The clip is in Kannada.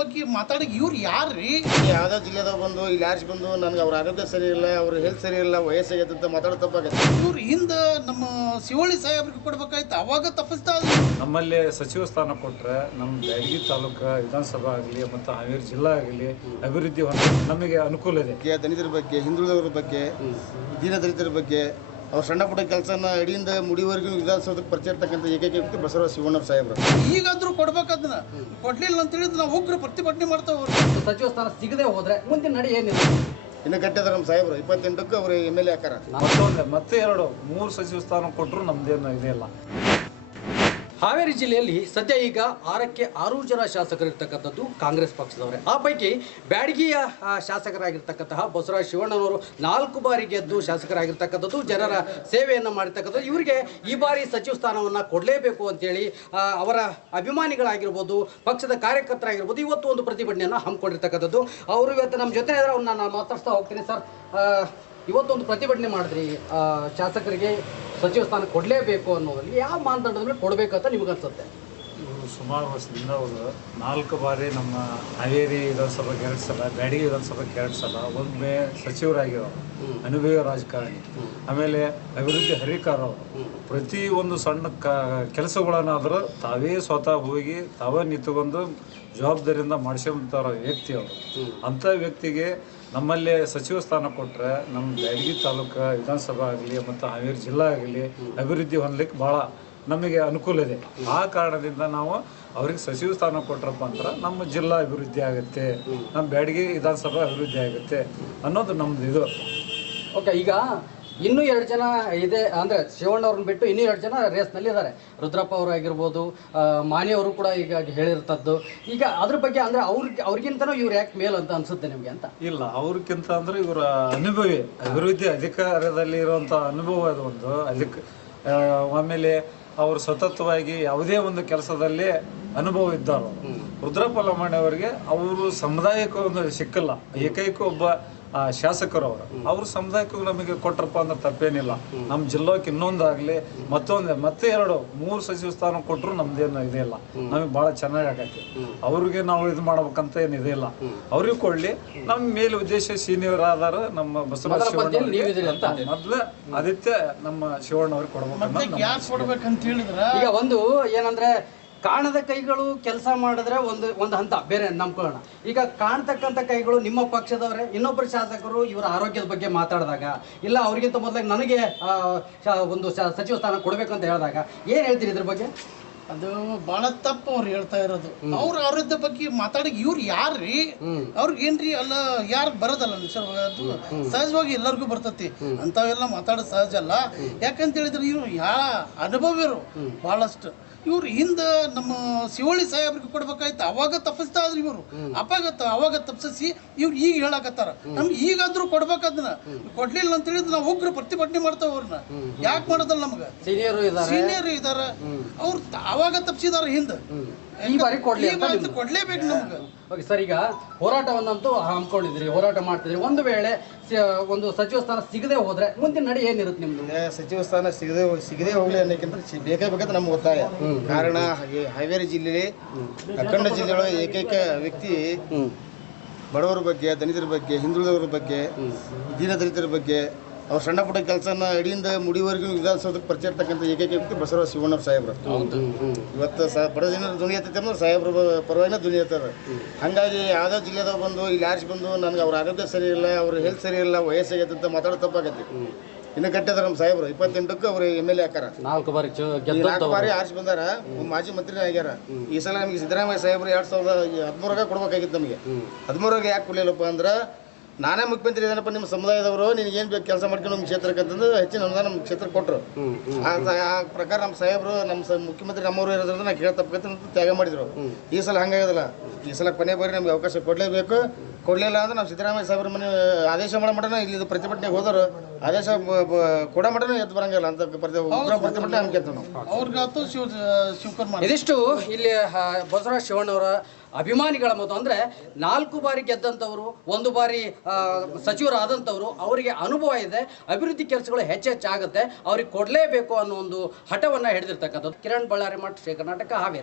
ಬಗ್ಗೆ ಮಾತಾಡಿ ಇವ್ರು ಯಾರ್ರೀ? ಯಾವ್ದೋ ಜಿಲ್ಲೆದಾಗ ಬಂದು ಇಲ್ಲಿ ಯಾರಿಸಿ ಬಂದು ನನಗೆ ಅವ್ರ ಆರೋಗ್ಯ ಸರಿ ಇಲ್ಲ, ಅವ್ರ ಹೆಲ್ತ್ ಸರಿ ಇಲ್ಲ, ವಯಸ್ಸಾಗೈತೆ ಅಂತ ಮಾತಾಡೋ ತಪ್ಪಾಗತ್ತೆ. ಇವ್ರು ಹಿಂದೆ ನಮ್ಮ ಶಿವಳ್ಳಿ ಸಾಹೇಬ್ರಿಗೆ ಕೊಡ್ಬೇಕಾಯ್ತು, ಅವಾಗ ತಪ್ಪಿಸ್ತಾ ನಮ್ಮಲ್ಲಿ ಸಚಿವ ಸ್ಥಾನ ಕೊಟ್ಟರೆ ನಮ್ಮ ಬ್ಯಾಡಗಿ ತಾಲೂಕು ವಿಧಾನಸಭಾ ಆಗಲಿ ಮತ್ತು ಹಾವೇರಿ ಜಿಲ್ಲಾ ಆಗಲಿ ಅಭಿವೃದ್ಧಿ ನಮಗೆ ಅನುಕೂಲ ಇದೆ. ದಲಿತರ ಬಗ್ಗೆ, ಹಿಂದುಳಿದವರ ಬಗ್ಗೆ, ದೀನ ದಲಿತರ ಬಗ್ಗೆ ಅವ್ರ ಸಣ್ಣ ಪುಟ್ಟ ಕೆಲಸನ ಅಡಿಯಿಂದ ಮುಡಿವರೆಗೂ ವಿಧಾನಸೌಧಕ್ಕೆ ಪರಿಚಯ ಇರ್ತಕ್ಕಂಥ ಏಕೈಕ ವ್ಯಕ್ತಿ ಬಸವರಾಜ ಶಿವಣ್ಣವ್ರ ಸಾಹೇಬ್ರು. ಈಗಾದ್ರೂ ಕೊಡ್ಬೇಕದನ್ನ ಕೊಡ್ಲಿಲ್ಲ ಅಂತ ಹೇಳಿದ್ರೆ ನಾವು ಉಗ್ರ ಪ್ರತಿಭಟನೆ ಮಾಡ್ತಾವ. ಸಚಿವ ಸ್ಥಾನ ಸಿಗದೆ ಹೋದ್ರೆ ಮುಂದಿನ ನಡೆ ಏನಿಲ್ಲ. ಇನ್ನು ಗಟ್ಟಿದಾರ ನಮ್ಮ ಸಾಹೇಬ್ರು 28ಕ್ಕೆ ಅವರು MLA ಹಾಕಾರ. ಮತ್ತೆ 3 ಸಚಿವ ಸ್ಥಾನ ಕೊಟ್ಟರು ನಮ್ದೇನು ಇದೆಯಲ್ಲ. ಹಾವೇರಿ ಜಿಲ್ಲೆಯಲ್ಲಿ ಸದ್ಯ ಈಗ 6ಕ್ಕೆ 6 ಜನ ಶಾಸಕರು ಇರ್ತಕ್ಕಂಥದ್ದು ಕಾಂಗ್ರೆಸ್ ಪಕ್ಷದವರೇ. ಆ ಪೈಕಿ ಬ್ಯಾಡಗಿಯ ಶಾಸಕರಾಗಿರ್ತಕ್ಕಂತಹ ಬಸವರಾಜ ಶಿವಣ್ಣನವರು 4 ಬಾರಿ ಗೆದ್ದು ಶಾಸಕರಾಗಿರ್ತಕ್ಕಂಥದ್ದು, ಜನರ ಸೇವೆಯನ್ನು ಮಾಡಿರ್ತಕ್ಕಂಥದ್ದು. ಇವರಿಗೆ ಈ ಬಾರಿ ಸಚಿವ ಸ್ಥಾನವನ್ನು ಕೊಡಲೇಬೇಕು ಅಂತೇಳಿ ಅವರ ಅಭಿಮಾನಿಗಳಾಗಿರ್ಬೋದು, ಪಕ್ಷದ ಕಾರ್ಯಕರ್ತರಾಗಿರ್ಬೋದು ಇವತ್ತು ಒಂದು ಪ್ರತಿಭಟನೆಯನ್ನು ಹಮ್ಮಿಕೊಂಡಿರ್ತಕ್ಕಂಥದ್ದು. ಅವರು ಇವತ್ತು ನಮ್ಮ ಜೊತೆ ಇದ್ದಾರೆ, ಅವ್ರನ್ನ ನಾನು ಮಾತಾಡ್ತಾ ಹೋಗ್ತೀನಿ. ಸರ್, ಇವತ್ತೊಂದು ಪ್ರತಿಭಟನೆ ಮಾಡಿದ್ರಿ, ಶಾಸಕರಿಗೆ ಸಚಿವ ಸ್ಥಾನ ಕೊಡಲೇಬೇಕು ಅನ್ನೋದ್ರಲ್ಲಿ ಯಾವ ಮಾನದಂಡದ ಮೇಲೆ ಕೊಡಬೇಕಂತ ನಿಮ್ಗೆ ಅನ್ಸುತ್ತೆ? ಸುಮಾರು ವರ್ಷದಿಂದ ಅವರು 4 ಬಾರಿ ನಮ್ಮ ಹಾವೇರಿ ವಿಧಾನಸಭೆಗೆ 2 ಸಲ, ಬ್ಯಾಡಗಿ ವಿಧಾನಸಭೆಗೆ 2 ಸಲ, ಒಮ್ಮೆ ಸಚಿವರಾಗಿರೋ ಅನುಭವಿ ರಾಜಕಾರಣಿ, ಆಮೇಲೆ ಅಭಿವೃದ್ಧಿ ಹರಿಕಾರ ಅವರು. ಪ್ರತಿ ಒಂದು ಸಣ್ಣ ಕೆಲಸಗಳನ್ನಾದರೂ ತಾವೇ ಸ್ವತಃ ಹೋಗಿ ತಾವೇ ನಿಂತುಕೊಂಡು ಜವಾಬ್ದಾರಿಯಿಂದ ಮಾಡಿಸೋಂಥ ವ್ಯಕ್ತಿ ಅವರು. ಅಂಥ ವ್ಯಕ್ತಿಗೆ ನಮ್ಮಲ್ಲಿ ಸಚಿವ ಸ್ಥಾನ ಕೊಟ್ಟರೆ ನಮ್ಮ ಬ್ಯಾಡಗಿ ತಾಲೂಕು ವಿಧಾನಸಭಾ ಆಗಲಿ ಮತ್ತು ಹಾವೇರಿ ಜಿಲ್ಲಾ ಆಗಲಿ ಅಭಿವೃದ್ಧಿ ಹೊಂದಲಿಕ್ಕೆ ಭಾಳ ನಮಗೆ ಅನುಕೂಲ ಇದೆ. ಆ ಕಾರಣದಿಂದ ನಾವು ಅವ್ರಿಗೆ ಸಚಿವ ಸ್ಥಾನ ಕೊಟ್ರಪ್ಪ ಅಂದ್ರೆ ನಮ್ಮ ಜಿಲ್ಲಾ ಅಭಿವೃದ್ಧಿ ಆಗುತ್ತೆ, ನಮ್ಮ ಬ್ಯಾಡಗಿ ವಿಧಾನಸಭಾ ಅಭಿವೃದ್ಧಿ ಆಗುತ್ತೆ ಅನ್ನೋದು ನಮ್ಮದು ಇದು. ಓಕೆ, ಈಗ ಇನ್ನೂ 2 ಜನ ಇದೆ ಅಂದರೆ ಶಿವಣ್ಣವ್ರನ್ನ ಬಿಟ್ಟು ಇನ್ನೂ 2 ಜನ ರೇಸ್ನಲ್ಲಿ ಇದ್ದಾರೆ. ರುದ್ರಪ್ಪ ಅವರು ಆಗಿರ್ಬೋದು, ಮಾನಿಯವರು ಕೂಡ ಈಗ ಹೇಳಿರ್ತದ್ದು. ಈಗ ಅದ್ರ ಬಗ್ಗೆ ಅಂದರೆ ಅವ್ರಿಗಿಂತನೂ ಇವ್ರು ಯಾಕೆ ಮೇಲ್ ಅಂತ ಅನ್ಸುತ್ತೆ ನಿಮಗೆ ಅಂತ? ಇಲ್ಲ, ಅವ್ರಿಗಿಂತ ಅಂದ್ರೆ ಇವರ ಅನುಭವಿ ಅಭಿವೃದ್ಧಿ ಅಧಿಕಾರದಲ್ಲಿ ಇರುವಂಥ ಅನುಭವ ಅದು ಒಂದು. ಅದಕ್ಕೆ ಆಮೇಲೆ ಅವರು ಸತತವಾಗಿ ಯಾವುದೇ ಒಂದು ಕೆಲಸದಲ್ಲಿ ಅನುಭವ ಇದ್ದವರು. ರುದ್ರಪ್ಪ ಲಮಾಣಿ ಅವರಿಗೆ ಅವರು ಸಮುದಾಯಕ್ಕೆ ಒಂದು ಸಿಕ್ಕಲ್ಲ, ಏಕೈಕ ಒಬ್ಬ ಶಾಸಕರು ಅವರು ಸಮುದಾಯಕ್ಕೂ ನಮಗೆ ಕೊಟ್ರಪ್ಪ ಅಂದ್ರೆ ತಪ್ಪೇನಿಲ್ಲ. ನಮ್ಮ ಜಿಲ್ಲಾಕ್ಕೆ ಇನ್ನೊಂದಾಗಲಿ ಮತ್ತೆ 3 ಸಚಿವ ಸ್ಥಾನ ಕೊಟ್ಟರು ನಮ್ದೇನು ಇದೆಯಲ್ಲ, ನಮಗೆ ಭಾಳ ಚೆನ್ನಾಗಿ ಆಗತ್ತೆ. ಅವ್ರಿಗೆ ನಾವು ಇದು ಮಾಡ್ಬೇಕಂತ ಏನು ಇದೆಯಲ್ಲ, ಅವ್ರಿಗೆ ಕೊಡ್ಲಿ. ನಮ್ಮ ಮೇಲೆ ಉದ್ದೇಶ ಸೀನಿಯರ್ ಆದಾರ ನಮ್ಮ ಬಸವರಾಜ ಶಿವಣ್ಣ ಮೊದಲು ಆದಿತ್ಯ ನಮ್ಮ ಶಿವಣ್ಣ ಅವ್ರಿಗೆ ಕೊಡ್ಬೇಕಂತ ಹೇಳಿದ್ರ ಈಗ ಒಂದು ಏನಂದ್ರೆ ಕಾಣದ ಕೈಗಳು ಕೆಲಸ ಮಾಡಿದ್ರೆ ಒಂದು ಹಂತ ಬೇರೆ ನಂಬ್ಕೊಳ್ಳೋಣ. ಈಗ ಕಾಣ್ತಕ್ಕಂಥ ಕೈಗಳು ನಿಮ್ಮ ಪಕ್ಷದವರೇ ಇನ್ನೊಬ್ಬರು ಶಾಸಕರು ಇವರ ಆರೋಗ್ಯದ ಬಗ್ಗೆ ಮಾತಾಡಿದಾಗ, ಇಲ್ಲ ಅವ್ರಿಗಿಂತ ಮೊದಲಾಗಿ ನನಗೆ ಒಂದು ಸಚಿವ ಸ್ಥಾನ ಕೊಡಬೇಕಂತ ಹೇಳಿದಾಗ ಏನು ಹೇಳ್ತೀರಿ ಇದ್ರ ಬಗ್ಗೆ? ಅದು ಬಹಳ ತಪ್ಪು ಅವ್ರು ಹೇಳ್ತಾ ಇರೋದು. ಅವ್ರ ಆರೋಗ್ಯದ ಬಗ್ಗೆ ಮಾತಾಡಿ ಇವ್ರು ಯಾರ್ರೀ? ಅವ್ರಿಗೇನ್ರಿ ಅಲ್ಲ ಯಾರು ಬರೋದಲ್ಲ ಸರ್, ಅದು ಸಹಜವಾಗಿ ಎಲ್ಲರಿಗೂ ಬರ್ತತಿ. ಅಂಥವೆಲ್ಲ ಮಾತಾಡೋದು ಸಹಜ ಅಲ್ಲ. ಯಾಕಂತ ಹೇಳಿದ್ರೆ ಇವ್ರು ಅನುಭವಿರು ಬಹಳಷ್ಟು. ಇವ್ರು ಹಿಂದೆ ನಮ್ಮ ಶಿವಳ್ಳಿ ಸಾಹೇಬ್ರಿಗೆ ಕೊಡ್ಬೇಕಾಯ್ತು, ಅವಾಗ ತಪ್ಪಿಸ್ತಾ ಇದ್ರು ಇವರು. ಅವಾಗ ತಪ್ಪಿಸಿ ಇವ್ರು ಈಗ ಹೇಳಕತ್ತಾರ ನಮ್ಗೆ ಈಗಾದ್ರೂ ಕೊಡ್ಬೇಕದನ್ನ. ಕೊಡ್ಲಿಲ್ಲ ಅಂತ ಹೇಳಿದ್ರೆ ನಾವು ಉಗ್ರ ಪ್ರತಿಭಟನೆ ಮಾಡ್ತಾವ. ಅವ್ರನ್ನ ಯಾಕೆ ಮಾಡೋದಲ್ಲ? ನಮ್ಗೆ ಸೀನಿಯರ್ ಇದಾರ, ಅವ್ರು ಅವಾಗ ತಪ್ಪಿಸಿದಾರ ಹಿಂದೆ. ಈ ಬಾರಿ ಕೊಡ್ಲೇಬೇಕು ನಮ್ಗೆ. ಓಕೆ ಸರ್, ಈಗ ಹೋರಾಟವನ್ನಂತೂ ಹಮ್ಮಿಕೊಂಡಿದ್ರಿ, ಹೋರಾಟ ಮಾಡ್ತಿದ್ರಿ. ಒಂದು ವೇಳೆ ಒಂದು ಸಚಿವ ಸ್ಥಾನ ಸಿಗದೆ ಹೋದ್ರೆ ಮುಂದಿನ ನಡೆ ಏನಿರುತ್ತೆ ನಿಮ್ದು? ಸಚಿವ ಸ್ಥಾನ ಸಿಗದೆ ಹೋಗ್ಲಿ ಅನ್ನೋಕ್ಕಿಂತ ಬೇಕೇ ನಮ್ಮ ಒತ್ತಾಯ. ಕಾರಣ ಹಾವೇರಿ ಜಿಲ್ಲೆ ಅಖಂಡ ಜಿಲ್ಲೆಯೊಳಗೆ ಏಕೈಕ ವ್ಯಕ್ತಿ ಬಡವರ ಬಗ್ಗೆ, ದಲಿತರ ಬಗ್ಗೆ, ಹಿಂದುಳಿದವರ ಬಗ್ಗೆ, ದೀನ ದಲಿತರ ಬಗ್ಗೆ ಅವ್ರ ಸಣ್ಣ ಪುಟ್ಟ ಕೆಲಸನ ಅಡಿಯಿಂದ ಮುಡಿವರೆಗೂ ವಿಧಾನಸೌಧಕ್ಕೆ ಪರಿಚಯ ಇರ್ತಕ್ಕಂಥ ಏಕೈಕ ವ್ಯಕ್ತಿ ಬಸವರಾಜ ಶಿವಣ್ಣವ್ರ ಸಾಹೇಬ್ರು. ಇವತ್ತು ಬಡ ಜನರ ಧ್ವನಿ ಎತ್ತೈತೆ ಅಂದ್ರೆ ಸಾಹೇಬ್ರ ಪರವಾಗಿನ ಧ್ವನಿ ಎತ್ತಾರ. ಹಾಗಾಗಿ ಯಾವುದೋ ಜಿಲ್ಲೆದಾಗ ಬಂದು ಇಲ್ಲಿ ಯಾರಿಸಿ ಬಂದು ನನಗೆ ಅವ್ರ ಆರೋಗ್ಯ ಸರಿ ಇಲ್ಲ, ಅವ್ರ ಹೆಲ್ತ್ ಸರಿ ಇಲ್ಲ, ವಯಸ್ಸಾಗೈತೆ ಅಂತ ಮಾತಾಡೋ ತಪ್ಪಾಗತ್ತೆ. ಇನ್ನು ಗಟ್ಟಿದಾರ ನಮ್ಮ ಸಾಹೇಬ್ರು 28ಕ್ಕೆ ಅವರು MLA ಹಾಕಾರ. 4 ಬಾರಿ ಆರಿಸಿ ಬಂದಾರ, ಮಾಜಿ ಮಂತ್ರಿನೇ ಆಗ್ಯಾರ. ಈ ಸಲ ನಮಗೆ ಸಿದ್ದರಾಮಯ್ಯ ಸಾಹೇಬ್ರು 2013 ಕೊಡ್ಬೇಕಾಗಿತ್ತು. ನಮಗೆ 13 ಯಾಕೆ ಕೊಡಲಿಲ್ಲಪ್ಪ ಅಂದ್ರೆ, ನಾನೇ ಮುಖ್ಯಮಂತ್ರಿ ಇದೇನಪ್ಪ, ನಿಮ್ಮ ಸಮುದಾಯದವರು ನಿನಗೇನು ಬೇಕು ಕೆಲಸ ಮಾಡ್ಕೊಂಡು ನಮ್ಮ ಕ್ಷೇತ್ರಕ್ಕೆ ಅಂತಂದು ಹೆಚ್ಚಿನ ಅನುದಾನ ನಮ್ಮ ಕ್ಷೇತ್ರಕ್ಕೆ ಕೊಟ್ಟರು. ಆ ಪ್ರಕಾರ ನಮ್ಮ ಸಾಹೇಬರು ಮುಖ್ಯಮಂತ್ರಿ ನಮ್ಮವರು ಇರೋದ್ರಿಂದ ನಾನು ಕೇಳತಕ್ಕಂತ ತ್ಯಾಗ ಮಾಡಿದ್ರು. ಈ ಸಲ ಹಂಗಾಗೋದಿಲ್ಲ. ಈ ಸಲ ಕೊನೆ ಬಾರಿ ನಮ್ಗೆ ಅವಕಾಶ ಕೊಡಲೇಬೇಕು. ಕೊಡಲಿಲ್ಲ ಅಂದ್ರೆ ನಾವು ಸಿದ್ದರಾಮಯ್ಯ ಸಾಹೇಬ್ರ ಮನೆ ಆದೇಶ ಮಾಡೋ ಮಟನ ಇಲ್ಲಿ ಪ್ರತಿಭಟನೆಗೆ ಹೋದರು, ಆದೇಶ ಕೊಡೋ ಮಟನ ಎದ್ದು ಬರಂಗಿಲ್ಲ ಅಂತ ಪ್ರತಿಭಟನೆ ಹಮ್ಮಿಕೊಂತೀವಿ ನಾವು. ಇದಿಷ್ಟು ಇಲ್ಲಿ ಬಸವರಾಜ ಶಿವಣ್ಣವರ ಅಭಿಮಾನಿಗಳ ಮತ. ಅಂದರೆ 4 ಬಾರಿ ಗೆದ್ದಂಥವರು, 1 ಬಾರಿ ಸಚಿವರಾದಂಥವರು, ಅವರಿಗೆ ಅನುಭವ ಇದೆ, ಅಭಿವೃದ್ಧಿ ಕೆಲಸಗಳು ಹೆಚ್ಚಾಗುತ್ತೆ, ಅವ್ರಿಗೆ ಕೊಡಲೇಬೇಕು ಅನ್ನೋ ಒಂದು ಹಠವನ್ನು ಹಿಡಿದಿರ್ತಕ್ಕಂಥದ್ದು. ಕಿರಣ್ ಬಳ್ಳಾರಿ ಮಠ, ಶ್ರೀ ಕರ್ನಾಟಕ, ಹಾವೇರಿ.